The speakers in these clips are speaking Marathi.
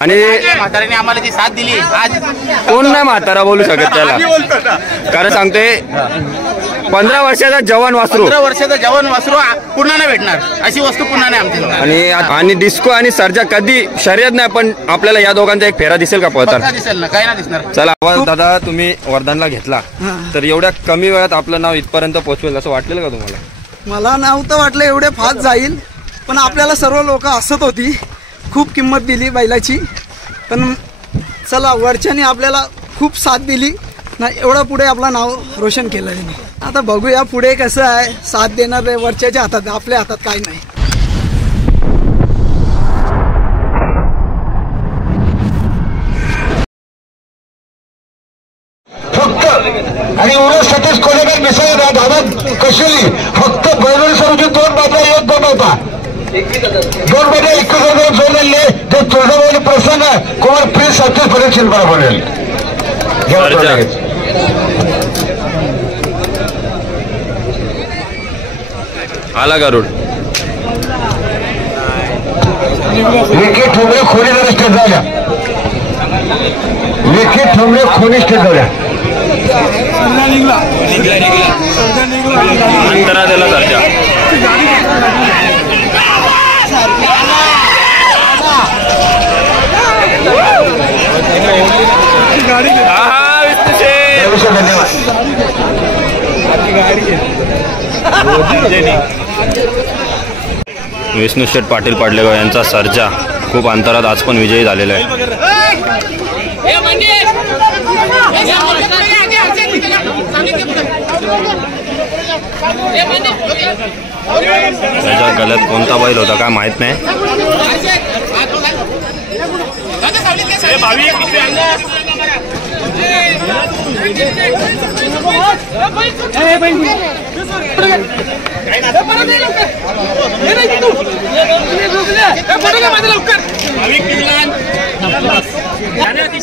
आणि म्हाताऱ्याने आम्हाला जी साथ दिली आज कोण नाही म्हातारा बोलू शकत त्याला, कारण सांगतोय 15 वर्षाचा जवान वासरू, 15 वर्षाचा जवान वासरू पुन्हा नाही भेटणार, अशी वस्तू पुन्हा नाही आमच्याकडे. आणि डिस्को आणि सर्जा कधी शर्यत नाही, पण आपल्याला या दोघांचा एक फेरा दिसेल का पळताना? दिसेल ना, काय नाही दिसणार. चला आवाज दादा, तुम्ही वरदानला घेतला तर एवढ्या कमी वेळात आपलं नाव इथपर्यंत पोहोचवेल असं वाटलेलं का तुम्हाला? मला नव्हतं वाटलं एवढे फास्ट जाईल, पण आपल्याला सर्व लोक हसत होती, खूप किंमत दिली बैलाची. पण चला वरच्याने आपल्याला खूप साथ दिली ना, एवढं पुढे आपलं नाव रोशन केलं आहे. आता बघूया पुढे कसं आहे, साथ देणार वरच्याच्या हातात, आपल्या हातात काही नाही. फक्त आणि उरस सतीश कोलेकर मिसळ धावत कशुली फक्त बैलगाडी सर्वचे 2 बाजा एक 2 होता, 2 बाजा 21 जोडले ते तुळजाबाई प्रसन्न कुमार प्रिन्स सतीश परीक्षण बरोबर आला गरुड. विकेट ठोंबरे खोली स्टेट झाल्या, विकेट ठोंबरे खोली स्टेट झाल्या. अंतरा दिला सर्जा. विष्णू शेठ पाटील पाडलेगाव यांचा सर्जा खूप अंतरात आज पण विजयी झालेला आहे. त्याच्या गळ्यात कोणता बैल होता काय माहित नाही.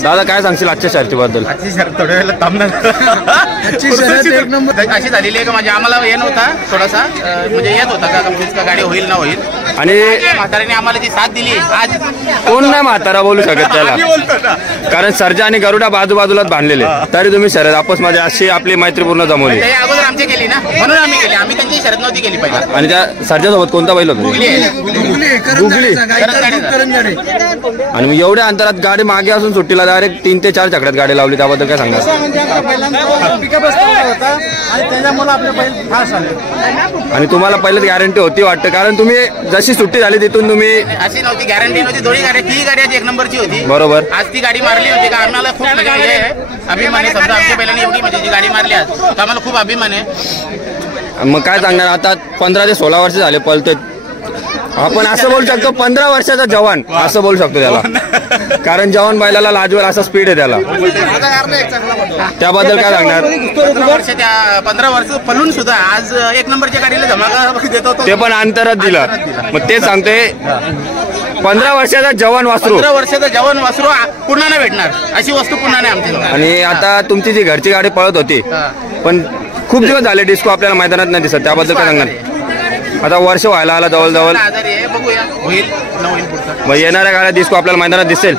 दादा काय सांगशील आजच्या शर्यतीबद्दल? आजची शर्यत थोड्या वेळेला थांबणार. एक नंबर अशी झालेली आहे का म्हणजे आम्हाला येत होता थोडासा, म्हणजे येत होता का गाडी होईल ना होईल, आणि म्हाताऱ्याने आम्हाला जी साथ दिली आज कोण नाही म्हातारा बोलू शकत त्याला, कारण सर्जा आणि गरुडा बाजूबाजूलाच बांधलेले, तरी तुम्ही शर्यत आपस मध्ये अशी आपली मैत्रीपूर्ण जमवली. ते अगोदर आमची केली ना, म्हणून आम्ही केली, आम्ही त्यांची शर्यत नव्हती केली पाहिजे. आणि त्या सर्जासोबत कोणता बैल होता? गुगली. आणि मग एवढ्या अंतरात गाडी मागे असून सुट्टीला डायरेक्ट 3 ते 4 चकड्यात गाडी लावली, त्याबद्दल काय सांगा? आणि तुम्हाला पहिलेच गॅरंटी होती वाटतं, कारण तुम्ही जशी सुट्टी झाली तिथून तुम्ही अशी नव्हती, गॅरंटी नव्हती. दोन्ही गाड्या, ती गाडी 1 नंबरची होती बरोबर. आज ती गाडी मारली होती का आम्हाला खूप अभिमान आहे. समजा आमच्या पहिल्याने एवढी म्हणजे जी गाडी मारली आज तर आम्हाला खूप अभिमान आहे. मग काय सांगणार, आता 15 ते 16 वर्ष झाले पळतोय, आपण असं बोलू शकतो 15 वर्षाचा जवान असं बोलू शकतो त्याला, कारण जवान बैलाला लाजवेल असा स्पीड आहे त्याला. त्याबद्दल काय सांगणार? 15 वर्ष पळून सुद्धा आज 1 नंबरच्या गाडीला धमाका देत होतो, ते पण अंतरात दिलं. मग ते सांगतोय 15 वर्षाचा जवान वासरू, 15 वर्षाचा जवान वासरू पुन्हा नाही भेटणार, अशी वस्तू पुन्हा नाही आमच्याकडे. आणि आता तुमची जी घरची गाडी पळत होती, पण खूप दिवस झाले डिस्को आपल्याला मैदानात नाही दिसत, त्याबद्दल काय सांगणार? आता वर्ष व्हायला आला जवळजवळ, मग येणाऱ्या गाड्या डिस्को आपल्याला मैदानात दिसेल.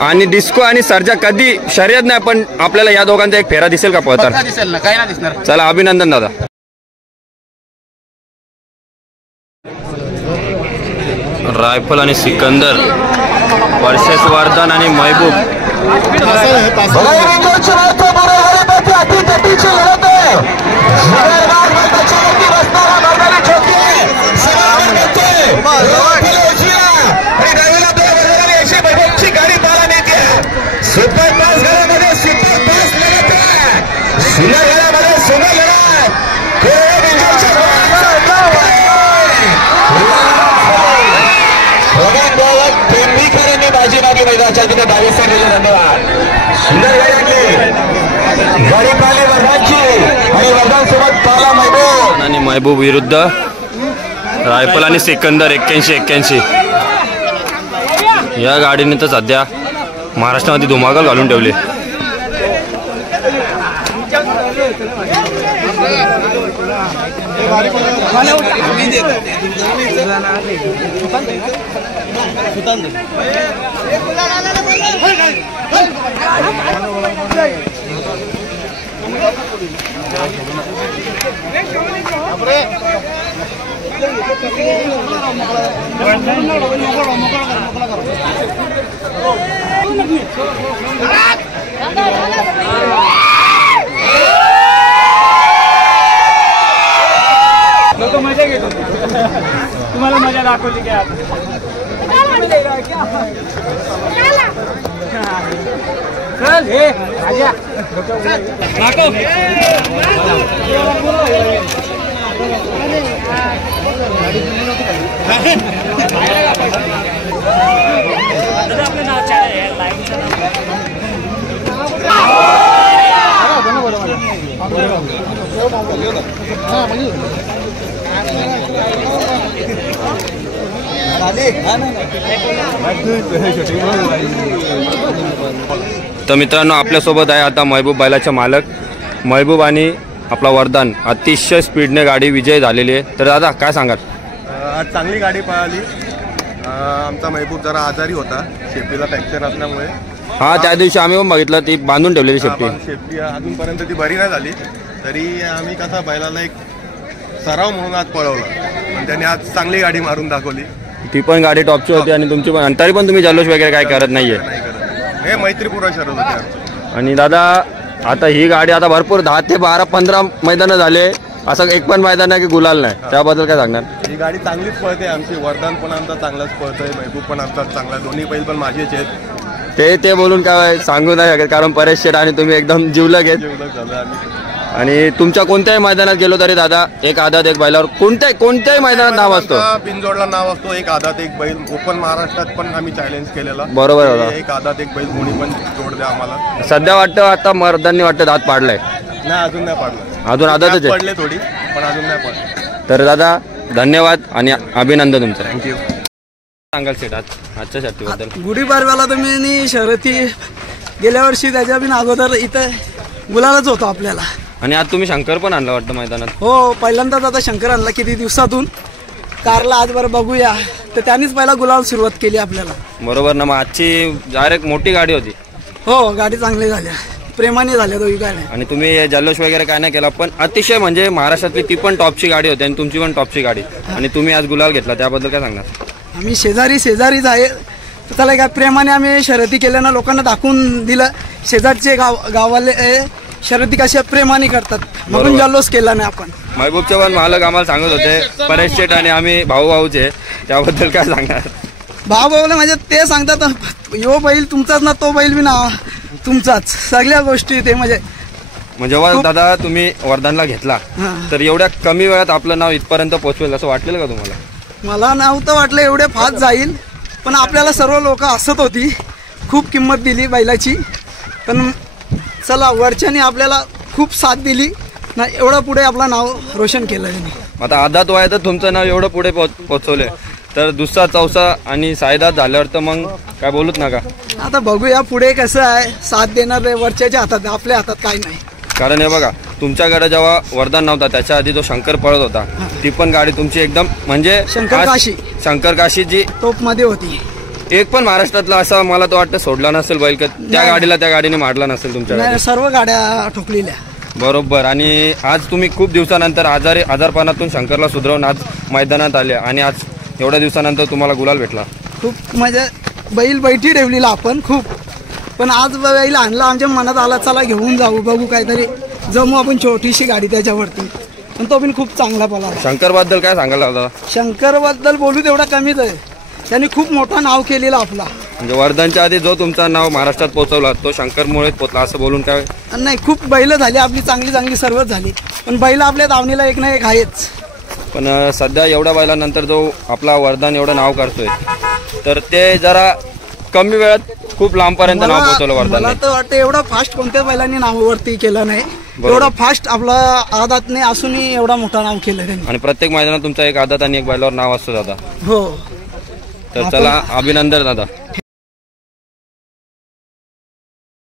आणि डिस्को आणि सर्जा कधी शर्यत नाही, पण आपल्याला या दोघांचा एक फेरा दिसेल का पळताना? दिसेल ना, काय नाही दिसणार. चला अभिनंदन दादा. रायफल आणि सिकंदर वर्सेस वर्धन आणि महबूब. आणि महबूब विरुद्ध रायफल आणि सिकंदर 81-81. या गाडीने तर सध्या महाराष्ट्रामध्ये धुमाकूळ घालून ठेवले. लोक मजा घेतो तुम्हाला मजा दाखवली की आता चल हे आजा दाखव आपलं नाव आहे लाईनचं तर मित्रांनो आपल्यासोबत आहे आता महबूब बैलाचे मालक महबूब आणि आपला वरदान अतिशय स्पीडने गाडी विजय झालेली आहे. तर दादा काय सांगाल? आज चांगली गाडी पळाली. आमचा महबूब जरा आजारी होता, शेपटीला फ्रॅक्चर असल्यामुळे. हा त्या दिवशी आम्ही पण बघितलं ती बांधून ठेवलेली शेपटी अजूनपर्यंत ती बरी नाही झाली. तरी आम्ही कसा बैलाला एक सराव म्हणून आज पळवला, पण त्याने आज चांगली गाडी मारून दाखवली. ती पण गाडी टॉपची होती आणि तुमची पण. तरी पण तुम्ही जल्लोष वगैरे काय करत नाहीये? नाही करत, हे मैत्रीपूर्ण शरद होते. आणि दादा आता ही गाडी आता भरपूर 10 ते 12-15 मैदानं झाले, असं एक पण मैदान आहे की गुलाल नाही, त्याबद्दल काय सांगणार? ही गाडी चांगलीच पळते आमची. वरदान पण आमचा चांगलाच पळतोय, महबूब पण आमचा चांगला. दोन्ही बैल पण माझेच आहेत. ते बोलून काय सांगू नाही शकत, कारण परेश शेठ आणि तुम्ही एकदम जीवलग आहेत. झालं आम्ही. आणि तुमच्या कोणत्याही मैदानात गेलो तरी दादा एक आदात एक बैलावर कोणत्याही मैदानात नाव असतो. बिनजोडला नाव असतो, एक आदात एक बैल. ओपन महाराष्ट्रात पण आम्ही चॅलेंज केलेला. बरोबर होता. एक आदात एक बैल कोणी पण जोड द्या आम्हाला. सध्या वाटतं आता मर्दांनी वाटतं दात पाडलाय. नाही, अजून नाही पाडलं. अजून आदातच आहे. पडले थोडी, पण अजून नाही पडले. तर दादा धन्यवाद आणि अभिनंदन तुमचं. थँक्यू. सांगाल सेट आजच्या शर्तीबद्दल? गुढीपाडव्याला तुम्ही शर्यती गेल्या वर्षी त्याच्या बिन अगोदर इथं गुलालच होतो आपल्याला. आणि आज तुम्ही शंकर पण आणला वाटतं मैदानात? हो, पहिल्यांदाच आता शंकर आणला किती दिवसातून. कारला आज बरं बघूया, तर त्यांनीच पहिला गुलाल सुरुवात केली आपल्याला. बरोबर ना. मग आजची डायरेक्ट मोठी गाडी होती. हो, गाडी चांगली झाल्या, प्रेमाने झाल्या दोघी गाड्या. आणि तुम्ही जल्लोष वगैरे काय नाही केला, पण अतिशय म्हणजे महाराष्ट्रातली ती पण टॉपची गाडी होती आणि तुमची पण टॉपची गाडी, आणि तुम्ही आज गुलाल घेतला, त्याबद्दल काय सांगणार? आम्ही शेजारीच आहे, तर त्याला काय प्रेमाने आम्ही शर्यती केल्यानं लोकांना दाखवून दिलं शेजारचे गावाले शर्यती कशा प्रेमाने करतात, म्हणून जल्लोष केला नाही आपण. महबूबचे पण मालक आम्हाला सांगत होते परेश शेठ आणि आम्ही भाऊचे, त्याबद्दल काय सांगणार? भाऊ म्हणजे ते सांगतात यो बैल तुमचाच ना, तो बैल बी ना तुमचाच, सगळ्या गोष्टी ते म्हणजे. जेव्हा दादा तुम्ही वरदानला घेतला तर एवढ्या कमी वेळात आपलं नाव इथपर्यंत पोहोचवेल असं वाटलेलं का तुम्हाला? मला नव्हतं वाटलं एवढे फास्ट जाईल, पण आपल्याला सर्व लोक हसत होती, खूप किंमत दिली बैलाची. पण चला वरच्याने आपल्याला खूप साथ दिली ना, एवढं पुढे आपलं नाव रोशन केलं त्यांनी. आता आदात वयातच तुमचं नाव एवढं पुढे पोहोचवलंय, तर दुसरा चौसा आणि सायदात झाल्यावर तर मग काय बोलूच नका. आता बघूया पुढे कसं आहे, साथ देणार वरच्याच्या हातात, आपल्या हातात काही नाही. कारण हे बघा तुमच्याकडे जेव्हा वरदान नव्हता त्याच्या आधी जो शंकर पळत होता, ती पण गाडी तुमची एकदम म्हणजे शंकर काशी जी टॉप मध्ये होती. एक पण महाराष्ट्रातला असा मला तो वाटतं सोडला नसेल बैल, त्या गाडीने मारला नसेल तुमच्या. सर्व गाड्या ठोकलेल्या. बरोबर. आणि आज तुम्ही खूप दिवसानंतर आजारपणातून शंकरला सुधरवून आज मैदानात आले, आणि आज एवढ्या दिवसानंतर तुम्हाला गुलाल भेटला. खूप म्हणजे बैल बैठी ठेवलेला आपण खूप, पण आज बैल आणला, आमच्या मनात आला चला घेऊन जाऊ, बघू काहीतरी जमू आपण छोटीशी गाडी त्याच्यावरती, पण तो पण खूप चांगला पळाला. शंकर बद्दल काय सांगायला होता? शंकर बद्दल बोलू तेवढा कमीच आहे, त्यांनी खूप मोठा नाव केलेला आपला. म्हणजे वरदानच्या आधी जो तुमचा नाव महाराष्ट्रात पोहोचवला तो शंकरमुळेच पोहोचला असं बोलून काय? नाही, खूप बैल झाली आपली, चांगली सर्वच झाली, पण बैल आपल्या दावणीला एक ना एक आहेच. पण सध्या एवढ्या बैलानंतर जो आपला वरदान एवढं नाव करतोय, तर ते जरा कमी वेळात खूप लांबपर्यंत नाव पोहोचवलं वरदान. मला तर वाटतं एवढा फास्ट कोणत्याच बैलांनी नावावरती केलं नाही, एवढा फास्ट आपला आदातने असूनही एवढा मोठा नाव केलं त्यांनी. आणि प्रत्येक मैदानात तुमचा एक आदात आणि एक बैलावर नाव असतं दादा. हो. तर चला अभिनंदन दादा.